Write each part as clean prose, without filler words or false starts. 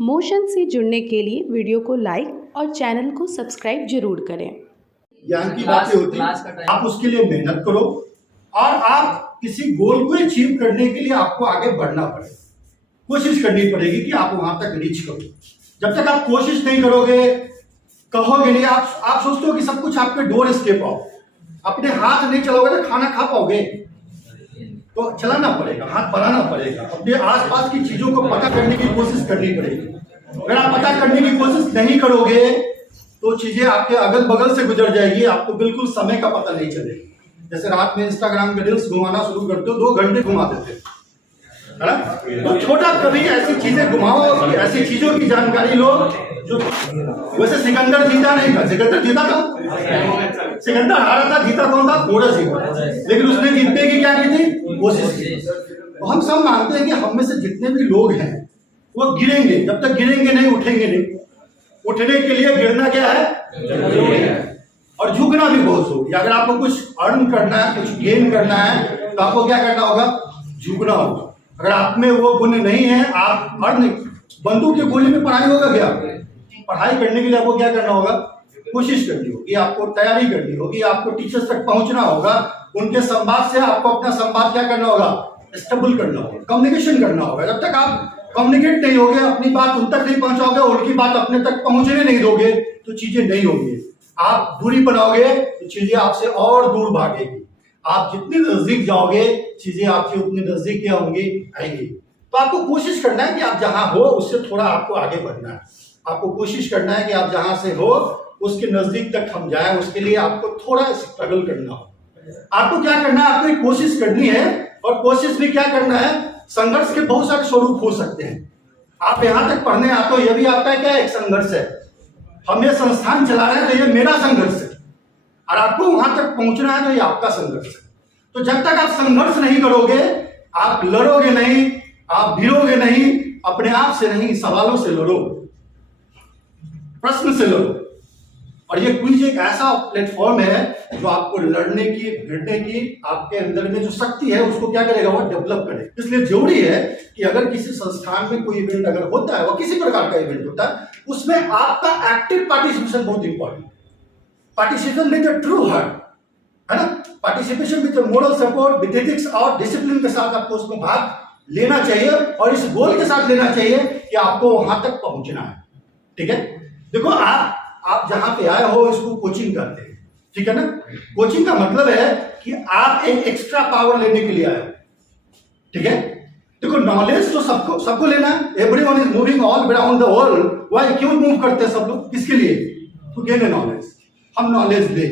Motion से जुड़ने के लिए वीडियो को लाइक और चैनल को सब्सक्राइब जरूर करें। ज्ञान की बातें होती हैं, आप उसके लिए मेहनत करो और आप किसी गोल को अचीव करने के लिए आपको आगे बढ़ना पड़ेगा, कोशिश करनी पड़ेगी कि आप वहां तक रीच करो। जब तक आप कोशिश नहीं करोगे, कहोगे नहीं, आप सोचते हो कि सब कुछ आपके डोर स्टेप आओ, अपने हाथ नहीं चलाओगे तो खाना खा पाओगे? तो चलाना पड़ेगा, हाथ बढ़ाना पड़ेगा, अपने आसपास की चीजों को पता करने की कोशिश करनी पड़ेगी। अगर आप पता करने की कोशिश नहीं करोगे तो चीजें आपके अगल बगल से गुजर जाएगी, आपको बिल्कुल समय का पता नहीं चलेगा। जैसे रात में इंस्टाग्राम के रील्स घुमाना शुरू करते हो, 2 घंटे घुमा देते है ना। तो छोटा कभी ऐसी चीजें घुमाओ, ऐसी चीजों की जानकारी लो जो, वैसे सिकंदर जीता नहीं था, सिकंदर जीता था, सिकंदर हारा था, जीता कौन था? घोड़ा सीखा, लेकिन उसने जीतने की क्या की थी? कोशिश की। तो हम सब मानते हैं कि हम में से जितने भी लोग हैं वो गिरेंगे, जब तक गिरेंगे नहीं उठेंगे नहीं। उठने के लिए गिरना क्या है? जरूरी है, और झुकना भी बहुत जरूरी है। अगर आपको कुछ अर्न करना है, कुछ गेन करना है, तो आपको क्या करना होगा? झुकना होगा। अगर आप में वो गुण नहीं है, आप अर्न, बंदूक की गोली में पढ़ाई होगा क्या? पढ़ाई करने के लिए आपको क्या करना होगा? कोशिश करनी होगी, आपको तैयारी करनी होगी, आपको टीचर्स तक पहुंचना होगा, उनके संवाद से आपको अपना संवाद क्या करना होगा? स्टेबल करना होगा, कम्युनिकेशन करना होगा। जब तक आप कम्युनिकेट नहीं होगे, अपनी बात उन तक नहीं पहुंचाओगे, उनकी बात अपने तक पहुंचने नहीं दोगे, तो चीजें नहीं होंगी। आप दूरी बनाओगे तो चीजें आपसे और दूर भागेगी। आप जितनी नजदीक जाओगे, चीजें आपसे उतनी नजदीक क्या होंगी? आएंगी। तो आपको कोशिश करना है कि आप जहां हो उससे थोड़ा आपको आगे बढ़ना है। आपको कोशिश करना है कि आप जहां से हो उसके नजदीक तक हम जाएं, उसके लिए आपको थोड़ा स्ट्रगल करना हो। आपको क्या करना है? आपको एक कोशिश करनी है, और कोशिश भी क्या करना है? संघर्ष के बहुत सारे स्वरूप हो सकते हैं। आप यहां तक पढ़ने आते हो, यह भी आपका क्या है? एक संघर्ष है। हम ये संस्थान चला रहे हैं तो ये मेरा संघर्ष है, और आपको वहां तक पहुंचना है तो ये आपका संघर्ष है। तो जब तक आप संघर्ष नहीं करोगे, आप लड़ोगे नहीं, आप भिड़ोगे नहीं, अपने आप से नहीं, सवालों से लड़ो, प्रश्न से लड़ो। और ये क्विज एक ऐसा प्लेटफॉर्म है जो आपको लड़ने की, भिड़ने की, आपके अंदर में जो शक्ति है उसको क्या करेगा? वो डेवलप करेगा। इसलिए जरूरी है कि अगर किसी संस्थान में कोई इवेंट अगर होता है, वो किसी प्रकार का इवेंट होता है, उसमें आपका एक्टिव पार्टिसिपेशन बहुत important. Participation with the true heart, है ना, participation with moral support, with ethics और डिसिप्लिन के साथ आपको उसमें भाग लेना चाहिए, और इस गोल के साथ लेना चाहिए कि आपको वहां तक पहुंचना है। ठीक है, देखो आप जहां पे आए हो इसको कोचिंग करते हैं, ठीक है ना। कोचिंग का मतलब है कि आप एक एक्स्ट्रा पावर लेने के लिए आए हो, ठीक है। देखो नॉलेज तो सबको लेना है, everyone is moving all around the world. Why, क्यों मूव करते हैं सब लोग? किसके लिए? To gain knowledge. हम नॉलेज ले,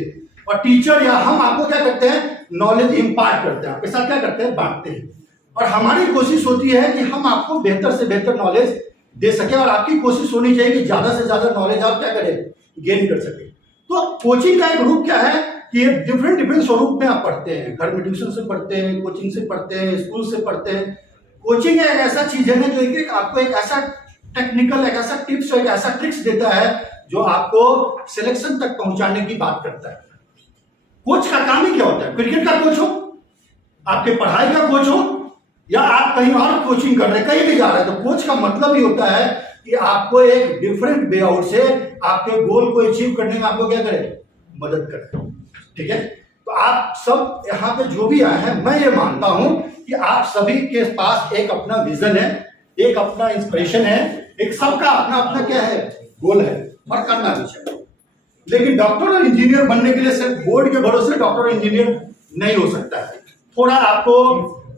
और टीचर या हम आपको क्या करते हैं? नॉलेज इंपार्ट करते हैं, आपके साथ क्या करते हैं? बांटते हैं। और हमारी कोशिश होती है कि हम आपको बेहतर से बेहतर नॉलेज दे सके, और आपकी कोशिश होनी चाहिए कि ज्यादा से ज्यादा नॉलेज आप क्या करें? गेन कर सके। तो कोचिंग का एक रूप क्या है कि ये डिफरेंट स्वरूप में आप पढ़ते हैं। घर में ट्यूशन से पढ़ते हैं, कोचिंग से पढ़ते हैं, स्कूल से पढ़ते हैं। कोचिंग एक ऐसा चीज है जो आपको एक ऐसा टेक्निकल, एक ऐसा टिप्स और एक ऐसा ट्रिक्स देता है जो आपको सिलेक्शन तक पहुंचाने की बात करता है। कोच का काम ही क्या होता है? क्रिकेट का कोच हो, आपके पढ़ाई का कोच हो, या आप कहीं और कोचिंग कर रहे हैं, कहीं भी जा रहे हैं, तो कोच का मतलब ही होता है कि आपको एक डिफरेंट वे आउट से आपके गोल को अचीव करने में आपको क्या करे? मदद करे। ठीक है, तो आप सब यहाँ पे जो भी आए हैं, मैं ये मानता हूं कि आप सभी के पास एक अपना विजन है, एक अपना इंस्पिरेशन है, एक सबका अपना अपना क्या है? गोल है, और करना भी चाहिए। लेकिन डॉक्टर और इंजीनियर बनने के लिए सिर्फ बोर्ड के भरोसे डॉक्टर और इंजीनियर नहीं हो सकता है। थोड़ा आपको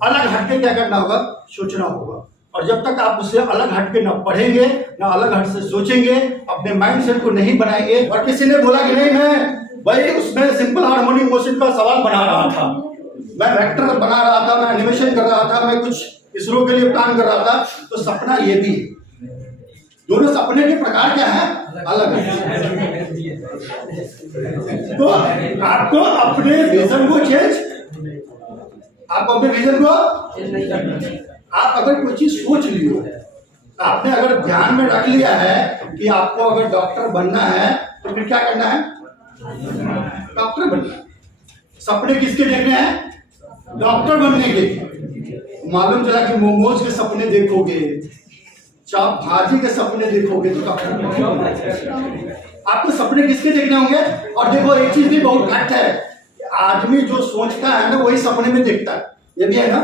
अलग हटके क्या करना होगा? सोचना होगा। और जब तक आप उससे अलग हटके ना पढ़ेंगे, ना अलग हट से सोचेंगे, अपने माइंडसेट को नहीं बनाएंगे। और किसी ने बोला कि नहीं, मैं भाई उसमें सिंपल हार्मोनिक मोशन का सवाल बना रहा था, मैं वेक्टर बना रहा था, मैं एनिमेशन कर रहा था, मैं कुछ इसरो के लिए प्लान कर रहा था। तो सपना ये भी, दोनों सपने के प्रकार क्या है? अलग है। तो आपको अपने विजन को चेंज, आप अपने विजन को, आप अगर कोई चीज सोच ली हो, आपने अगर ध्यान में रख लिया है कि आपको अगर डॉक्टर बनना है, तो फिर क्या करना है? डॉक्टर बनना है। सपने किसके देखने हैं? डॉक्टर बनने के, मालूम चला कि मोमोज के सपने देखोगे, चाप भाजी के सपने देखोगे तो आपको सपने किसके देखने होंगे। और देखो एक चीज भी बहुत फैक्ट है, आदमी जो सोचता है ना वही सपने में देखता है, ये भी है ना।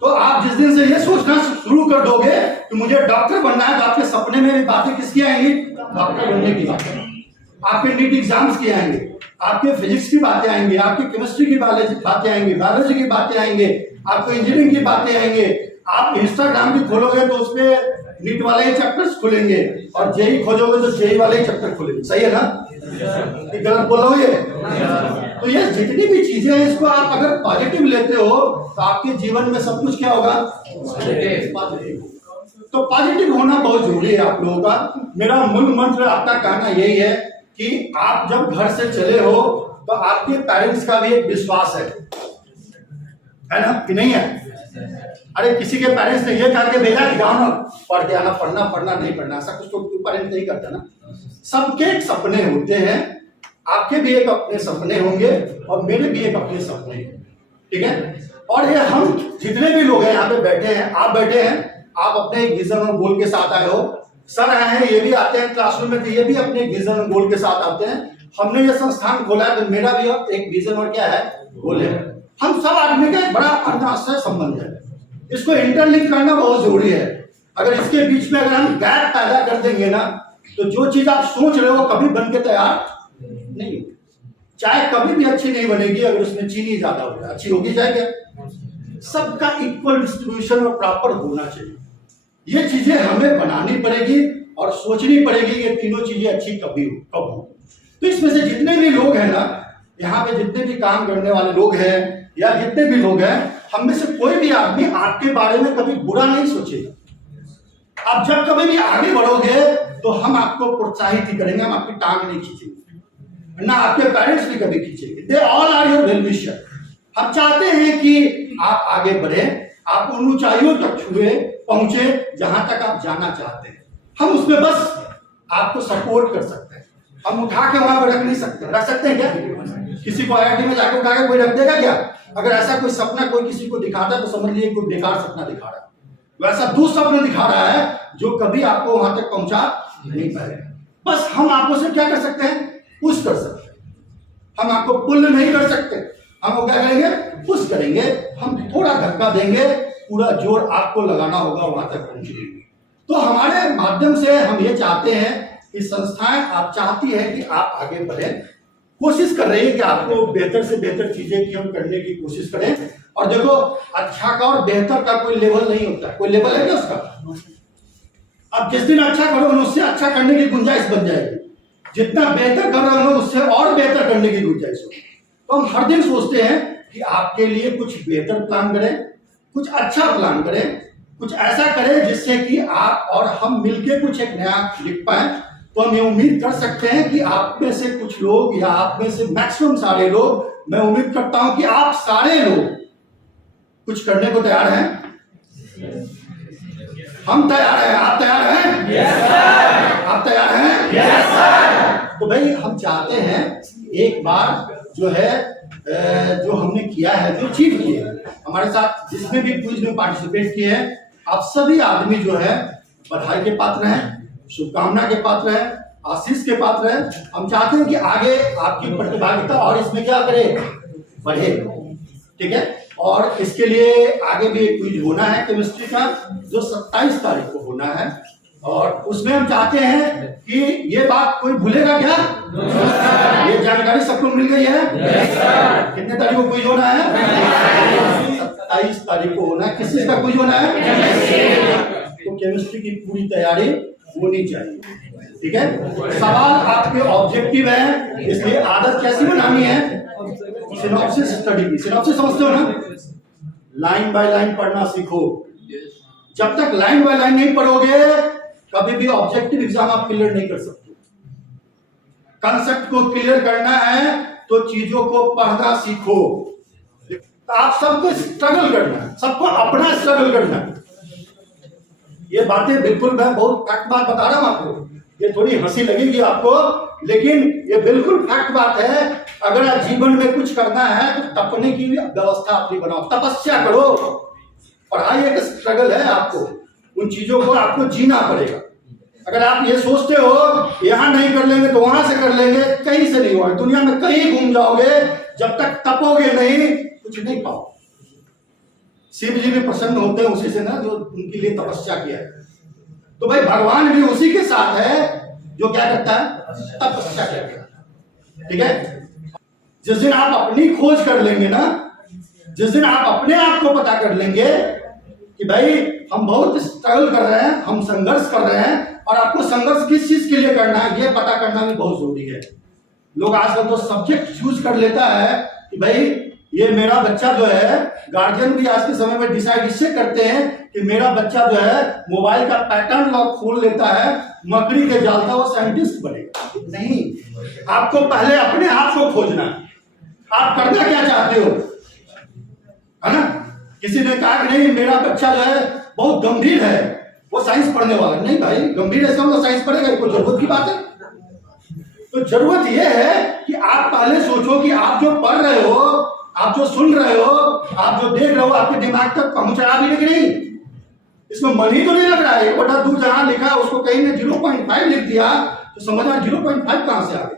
तो आप जिस दिन से ये सोचना शुरू कर दोगे कि मुझे डॉक्टर बनना है, तो आपके सपने में बातें किसकी आएंगी, डॉक्टर बनने की बातें। आपके नीट एग्जाम्स की आएंगे, आपके फिजिक्स की बातें आएंगी, आपकी केमिस्ट्री की बातें आएंगी, बायोलॉजी की बातें आएंगे, आपको इंजीनियरिंग की बातें आएंगे। आप इंस्टाग्राम भी खोलोगे तो उसपे नीट वाले ही चैप्टर्स खुलेंगे, और जेई खोजोगे तो जेई वाले ही चैप्टर खुलेंगे। सही है ना, गलत बोलोगे। तो ये जितनी भी चीजें हैं इसको आप अगर पॉजिटिव लेते हो तो आपके जीवन में सब कुछ क्या होगा, तो पॉजिटिव होना बहुत जरूरी है आप लोगों का। मेरा मूल मंत्र आपका कहना यही है कि आप जब घर से चले हो तो आपके पेरेंट्स का भी एक विश्वास है ना, कि नहीं है। अरे किसी के पेरेंट्स ने ये कहा कि भेजा कि जाओ ना पढ़ के आना, पढ़ना नहीं पढ़ना, ऐसा कुछ तो पेरेंट्स नहीं करता ना। सबके एक सपने होते हैं, आपके भी एक अपने सपने होंगे और मेरे भी एक अपने सपने, ठीक है। और ये हम जितने भी लोग हैं यहाँ पे बैठे हैं, आप बैठे हैं, आप अपने एक विजन और गोल के साथ आए हो। सर आए हैं, ये भी आते हैं क्लासरूम में, तो ये भी अपने विजन और गोल के साथ आते हैं। हमने ये संस्थान खोला है तो मेरा भी एक विजन और क्या है, गोल है। हम सब आदमी का एक बड़ा अंतरराष्ट्रीय संबंध है, इसको इंटरलिंक करना बहुत जरूरी है। अगर इसके बीच में अगर हम गैप पैदा कर देंगे ना, तो जो चीज आप सोच रहे हो कभी बन के तैयार नहीं होगी। चाय कभी भी अच्छी नहीं बनेगी अगर उसमें चीनी ज्यादा हो जाए, अच्छी होगी चाय क्या। सबका इक्वल डिस्ट्रीब्यूशन और प्रॉपर होना चाहिए। ये चीजें हमें बनानी पड़ेगी और सोचनी पड़ेगी ये तीनों चीजें अच्छी कब हो। तो इसमें से जितने भी लोग हैं ना, यहाँ पे जितने भी काम करने वाले लोग हैं या जितने भी लोग हैं, हम में से कोई भी आदमी आपके बारे में कभी बुरा नहीं सोचेगा। आप जब कभी भी आगे बढ़ोगे तो हम आपको प्रोत्साहित ही करेंगे, हम आपकी टांग नहीं खींचेंगे, ना आपके पेरेंट्स भी कभी खींचेंगे। They all are your well wisher. हम चाहते हैं कि आप आगे बढ़े, आप उन ऊंचाइयों तक पहुंचे जहां तक आप जाना चाहते हैं। हम उसमें बस आपको सपोर्ट कर सकते हैं, हम उठा के वहां पर रख नहीं सकते। रख सकते हैं क्या? किसी को IIT में जाकर उठा के कोई रख देगा क्या? अगर ऐसा कोई सपना कोई किसी को दिखाता है तो समझ लीजिए कोई बेकार सपना दिखा रहा है। वैसा दुःस्वप्न दिखा रहा है जो कभी आपको वहां तक पहुंचा नहीं पाएगा। बस हम आपको से क्या कर सकते हैं, पुश कर सकते हैं। हम आपको पुल नहीं कर सकते, हम क्या करेंगे, पुश करेंगे। हम थोड़ा धक्का देंगे, पूरा जोर आपको लगाना होगा वहां तक पहुंचने के। तो हमारे माध्यम से हम ये चाहते हैं कि संस्थाएं आप चाहती है कि आप आगे बढ़े, कोशिश कर रही है कि आपको बेहतर से बेहतर चीजें की हम करने की कोशिश करें। और देखो, अच्छा का और बेहतर का कोई लेवल नहीं होता है। कोई लेवल है क्या उसका? अब जिस दिन अच्छा करोगे उससे अच्छा करने की गुंजाइश बन जाएगी, जितना बेहतर कर रहे हो उससे और बेहतर करने की गुंजाइश होगी। तो हम हर दिन सोचते हैं कि आपके लिए कुछ बेहतर प्लान करें, कुछ अच्छा प्लान करें, कुछ ऐसा करें जिससे कि आप और हम मिलकर कुछ एक नया लिख पाए। तो हम ये उम्मीद कर सकते हैं कि आप में से कुछ लोग या आप में से मैक्सिमम सारे लोग, मैं उम्मीद करता हूं कि आप सारे लोग कुछ करने को तैयार हैं। हम तैयार हैं, आप तैयार हैं? yes, sir. आप तैयार हैं? yes, sir. तो भाई हम चाहते हैं एक बार जो है जो हमने किया है, जो अचीव किए हमारे साथ जिसने भी क्विज में पार्टिसिपेट किए हैं, आप सभी आदमी जो है बधाई के पात्र हैं, शुभकामना के पात्र हैं, आशीष के पात्र हैं। हम चाहते हैं कि आगे आपकी प्रतिभागिता और इसमें क्या करे, बढ़े, ठीक है। और इसके लिए आगे भी एक क्विज होना है केमिस्ट्री का, जो 27 तारीख को होना है। और उसमें हम चाहते हैं कि ये बात कोई भूलेगा क्या? ये जानकारी सबको मिल गई है? कितने तारीख को क्विज होना है? 27 तारीख को होना है। किस चीज का क्विज होना है? तो केमिस्ट्री की पूरी तैयारी होनी चाहिए, ठीक है। सवाल आपके ऑब्जेक्टिव है, इसलिए आदत कैसी बनानी है, सिनॉप्सिस स्टडी की। सिनॉप्सिस समझते हो ना? लाइन बाय लाइन पढ़ना सीखो। जब तक लाइन बाय लाइन नहीं पढ़ोगे कभी भी ऑब्जेक्टिव एग्जाम आप क्लियर नहीं कर सकते। कंसेप्ट को क्लियर करना है तो चीजों को पढ़ना सीखो। आप सबको स्ट्रगल करना है, सबको अपना स्ट्रगल करना है। ये बातें बिल्कुल मैं बहुत फैक्ट बात बता रहा हूं आपको, ये थोड़ी हंसी लगेगी आपको, लेकिन ये बिल्कुल फैक्ट बात है अगर आप जीवन में कुछ करना है तो तपने की भी व्यवस्था अपनी बनाओ, तपस्या करो। पढ़ाई एक स्ट्रगल है, आपको उन चीजों को आपको जीना पड़ेगा। अगर आप ये सोचते हो यहां नहीं कर लेंगे तो वहां से कर लेंगे, कहीं से नहीं होगा। दुनिया में कहीं घूम जाओगे, जब तक तपोगे नहीं कुछ नहीं पाओ। शिव जी भी प्रसन्न होते हैं उसी से ना जो उनके लिए तपस्या किया है। तो भाई भगवान भी उसी के साथ है जो क्या करता है, तपस्या करता है। ठीक है, जिस दिन आप अपनी खोज कर लेंगे ना, जिस दिन आप अपने आप को पता कर लेंगे कि भाई हम बहुत स्ट्रगल कर रहे हैं, हम संघर्ष कर रहे हैं, और आपको संघर्ष किस चीज के लिए करना है ये पता करना भी बहुत जरूरी है। लोग आजकल तो सब्जेक्ट चूज कर लेता है कि भाई ये मेरा बच्चा जो है, गार्जियन भी आज के समय में डिसाइड इससे करते हैं कि मेरा बच्चा जो है मोबाइल का पैटर्न लॉक खोल लेता है, मकड़ी के जाल का वो साइंटिस्ट बनेगा। नहीं, आपको पहले अपने आप को खोजना है, आप करना क्या चाहते हो, है ना। किसी ने कहा कि नहीं मेरा बच्चा जो है बहुत गंभीर है, वो साइंस पढ़ने वाला। नहीं भाई, गंभीर है इसका साइंस पढ़ेगा, कोई जरूरत की बात है। तो जरूरत यह है कि आप पहले सोचो कि आप जो पढ़ रहे हो, आप जो सुन रहे हो, आप जो देख रहे हो, आपके दिमाग तक पहुंच रहा भी नहीं। इसमें मन ही तो नहीं लग रहा है। 1/2 जहां लिखा उसको कहीं ने 0.5 लिख दिया तो समझना 0.5 कहां से आ गई।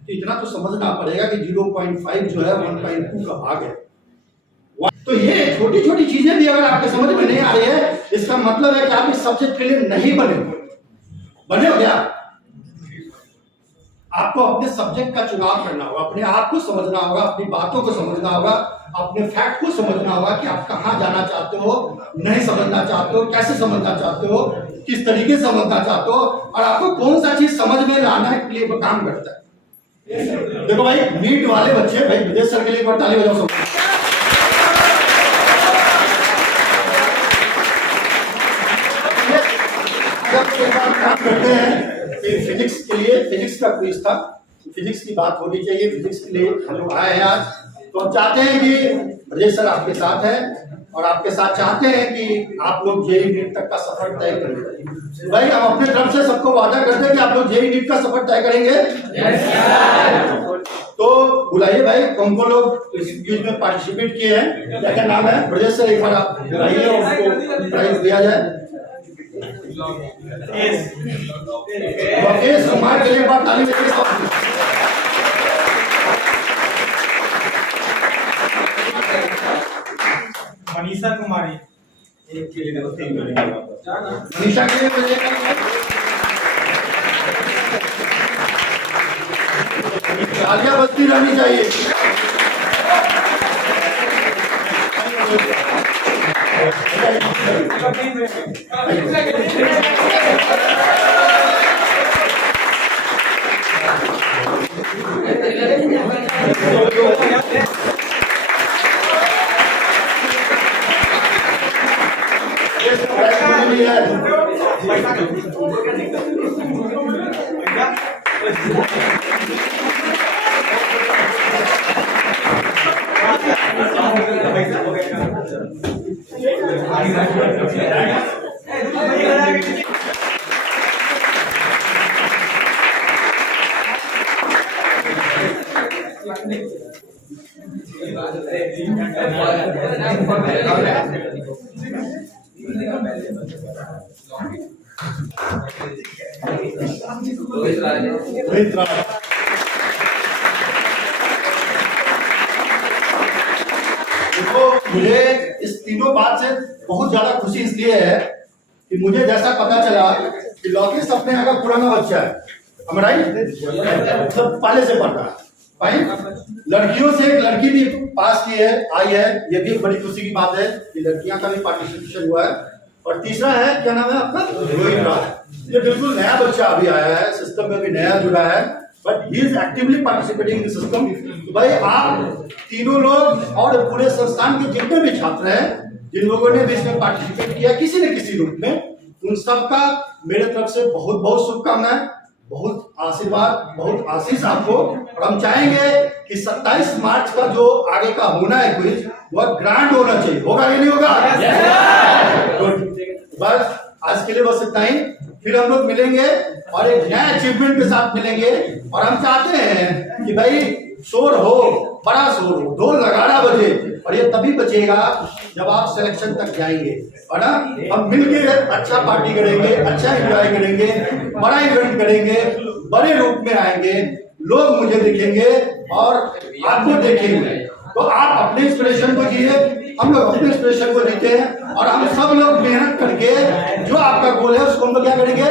तो इतना तो समझना पड़ेगा कि 0.5 जो है 1.2 का भाग है। तो ये छोटी छोटी चीजें भी अगर आपके समझ में नहीं आ रही है, इसका मतलब है कि आप इस सब्जेक्ट के लिए नहीं बने हो क्या। आपको अपने सब्जेक्ट का चुनाव करना होगा, अपने आप को समझना होगा, अपनी बातों को समझना होगा, अपने फैक्ट को समझना होगा कि आप कहां जाना चाहते हो, नहीं समझना चाहते हो, कैसे समझना चाहते हो, किस तरीके से समझना चाहते हो, और आपको कौन सा चीज समझ में लाना के लिए काम करता है। देखो भाई, नीट वाले बच्चे, भाई विदेश सर के लिए ताली बजाओ। काम करते हैं फिजिक्स के लिए, फिजिक्स का क्विज था, फिजिक्स की बात होनी चाहिए, फिजिक्स के लिए हम लोग आए हैं आज। तो हम चाहते हैं कि ब्रजेश सर आपके साथ है और आपके साथ चाहते हैं कि आप लोग जेईई नीट तक का सफर तय करें। भाई हम अपने तरफ से सबको वादा करते हैं कि आप लोग जेईई नीट का सफर तय करेंगे। तो बुलाइए भाई हमको, लोग इस क्विज में पार्टिसिपेट किए हैं। क्या क्या नाम है ब्रजेश सर, एक बार आप बुलाइए और उनको प्राइज दिया जाए। समाज के लिए बात ताली बजाइए। मनीषा कुमारी, एक के लिए मनीषा के लिए तालियां बजती रहनी चाहिए। देखो, मुझे इस तीनों बात से बहुत ज्यादा खुशी इसलिए है कि मुझे जैसा पता चला कि लोकेश अपने यहाँ का पुराना बच्चा है, सब पहले से पढ़ रहा है। भाई लड़कियों से एक लड़की भी पास की है, आई है, ये भी एक बड़ी खुशी की बात है कि लड़कियां का भी पार्टिसिपेशन हुआ है। और तीसरा है, क्या नाम है आपका, रोहित राज। ये बिल्कुल नया बच्चा अभी आया है, सिस्टम में भी नया जुड़ा है, but he is actively participating in system. तो भाई आप तीनों लोग और पूरे संस्थान के जितने भी छात्र हैं, जिन लोगों ने भी इसमें पार्टिसिपेट किया किसी न किसी रूप में, उन सबका मेरे तरफ से बहुत बहुत शुभकामनाएं, बहुत आशीर्वाद, बहुत आशीष आपको। और हम चाहेंगे कि 27 मार्च का जो आगे का होना है क्विज, वह ग्रैंड होना चाहिए। होगा या नहीं होगा? बस आज के लिए बस इतना ही। फिर हम लोग मिलेंगे और एक नए अचीवमेंट के साथ मिलेंगे। और हम चाहते हैं कि भाई शोर हो, बड़ा शोर हो, ढोल नगाड़ा बजे, और ये तभी बचेगा जब आप सिलेक्शन तक जाएंगे, है ना। हम मिलके अच्छा पार्टी करेंगे, अच्छा एंजॉय करेंगे, बड़ा इवेंट करेंगे, बड़े रूप में आएंगे, लोग मुझे देखेंगे और आपको देखेंगे। तो आप अपने इंस्पिरेशन को जिए, हम लोग अपने इंस्पिरेशन को जीते हैं, और हम सब लोग मेहनत करके जो आपका गोल है उसको हम लोग क्या करेंगे,